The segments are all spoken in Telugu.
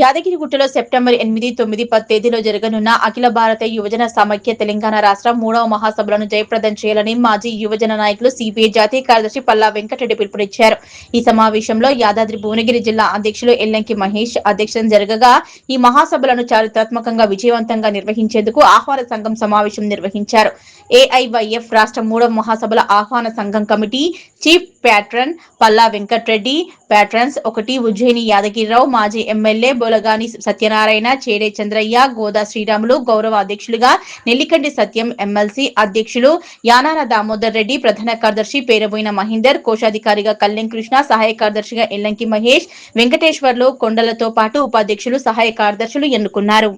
యాదగిరిగుట్టలో సెప్టెంబర్ 8, 9, 10 తేదీలో జరగనున్న అఖిల భారత యువజన సమైక్య తెలంగాణ రాష్ట్ర 3వ మహాసభలను జయప్రదం చేయాలని మాజీ యువజన నాయకులు సిపిఐ జాతీయ కార్యదర్శి పల్లా వెంకటరెడ్డి పిలుపునిచ్చారు. ఈ సమావేశంలో యాదాద్రి భువనగిరి జిల్లా అధ్యక్షులు ఎల్లంకి మహేష్ అధ్యక్షతన జరగగా ఈ మహాసభలను చారిత్రాత్మకంగా విజయవంతంగా నిర్వహించేందుకు ఆహ్వాన సంఘం సమావేశం నిర్వహించారు. ఏఐవైఎఫ్ రాష్ట్ర 3వ మహాసభల ఆహ్వాన సంఘం committee chief patron Palla Venkatareddy, patrons 1 Ujjaini Yadagirirao, మాజీ ఎమ్మెల్యే బొలగాని సత్యనారాయణ, చేడే చంద్రయ్య, గోదా శ్రీరాములు గౌరవ అధ్యక్షులుగా, నెల్లికంటి సత్యం ఎమ్మెల్సీ అధ్యక్షులు యానాల దామోదర్ రెడ్డి, ప్రధాన కార్యదర్శి పేరబోయిన మహేందర్, కోశాధికారిగా కళ్యాణ్ కృష్ణ, సహాయ కార్యదర్శిగా ఎల్లంకి మహేష్, వెంకటేశ్వర్లు కొండలతో పాటు ఉపాధ్యక్షులు, సహాయ కార్యదర్శులు ఎన్నుకున్నారు.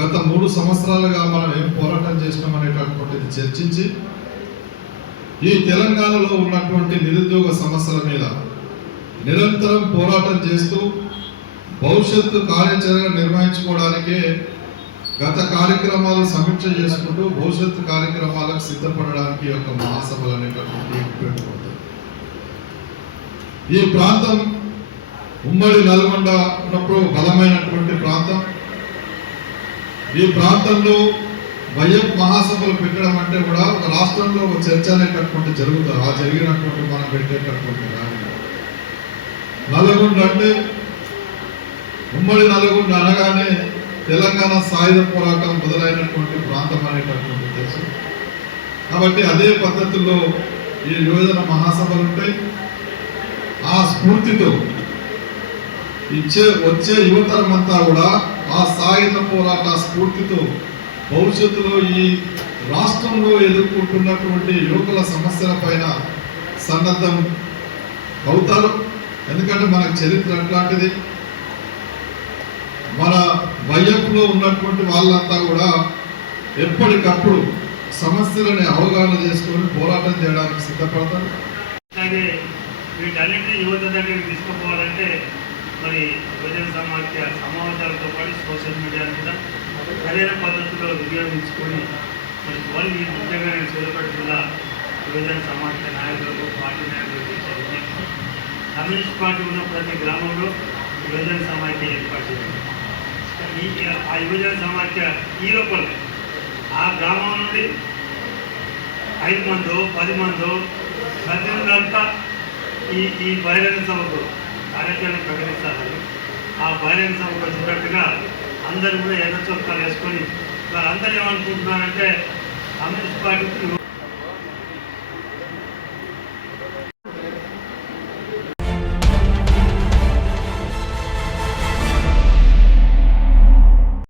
గత 3 సంవత్సరాలుగా మనం ఏం పోరాటం చేసినామనేటటువంటిది చర్చించి ఈ తెలంగాణలో ఉన్నటువంటి నిరుద్యోగ సమస్యల మీద నిరంతరం పోరాటం చేస్తూ భవిష్యత్తు కార్యాచరణ నిర్వహించుకోవడానికే గత కార్యక్రమాలు సమీక్ష చేసుకుంటూ భవిష్యత్తు కార్యక్రమాలకు సిద్ధపడడానికి ఒక మహాసభలు అనేటటువంటి ఉపయోగపడుతుంది. ఈ ప్రాంతం ఉమ్మడి నల్గొండ ఉన్నప్పుడు బలమైనటువంటి ప్రాంతం. ఈ ప్రాంతంలో వైఎఫ్ మహాసభలు పెట్టడం అంటే కూడా ఒక రాష్ట్రంలో ఒక చర్చ అనేటటువంటి జరుగుతుంది. ఆ జరిగినటువంటి మనం పెట్టేటటువంటి నల్గొండ అంటే ఉమ్మడి నల్గొండ అనగానే తెలంగాణ సాయుధ పోరాటం మొదలైనటువంటి ప్రాంతం అనేటటువంటి తెలుసు. కాబట్టి అదే పద్ధతుల్లో ఈ యువజన మహాసభలు ఉంటాయి. ఆ స్ఫూర్తితో వచ్చే యువతరం అంతా కూడా ఆ సాయుధ పోరాట స్ఫూర్తితో భవిష్యత్తులో ఈ రాష్ట్రంలో ఎదుర్కొంటున్నటువంటి యువకుల సమస్యల పైన సన్నద్ధం అవుతారు. ఎందుకంటే మనకు చరిత్ర అట్లాంటిది. మన వైఎఫ్లో ఉన్నటువంటి వాళ్ళంతా కూడా ఎప్పటికప్పుడు సమస్యలని అవగాహన చేసుకొని పోరాటం చేయడానికి సిద్ధపడతారు. అలాగే వీటన్నింటినీ యువత దగ్గరికి తీసుకుపోవాలంటే మరి యువజన సమాఖ్య సమావేశాలతో పాటు సోషల్ మీడియా కూడా సరైన పద్ధతిలో వినియోగించుకొని మరి వాళ్ళు ముఖ్యంగా నేను సూర్యాపేట జిల్లా యువజన సమాఖ్య నాయకులకు పార్టీ నాయకులు చేసే విజ్ఞప్తి, కమ్యూనిస్ట్ పార్టీ ఉన్న ప్రతి గ్రామంలో యువజన సమాఖ్య ఏర్పాటు చేయాలి. ఆ యువజన సమాఖ్య ఈ లోపల ఆ గ్రామం నుండి 5 మందో 10 మందో ప్రతినిధులంతా ఈ బహిరంగ సభకు కార్యాచరణ ప్రకటిస్తారని ఆ బహిరంగ సభకు వచ్చినట్టుగా అందరూ కూడా ఎర్ర చొక్కాలు వేసుకొని వాళ్ళందరూ ఏమనుకుంటున్నారంటే కమ్యూనిస్ట్ పార్టీకి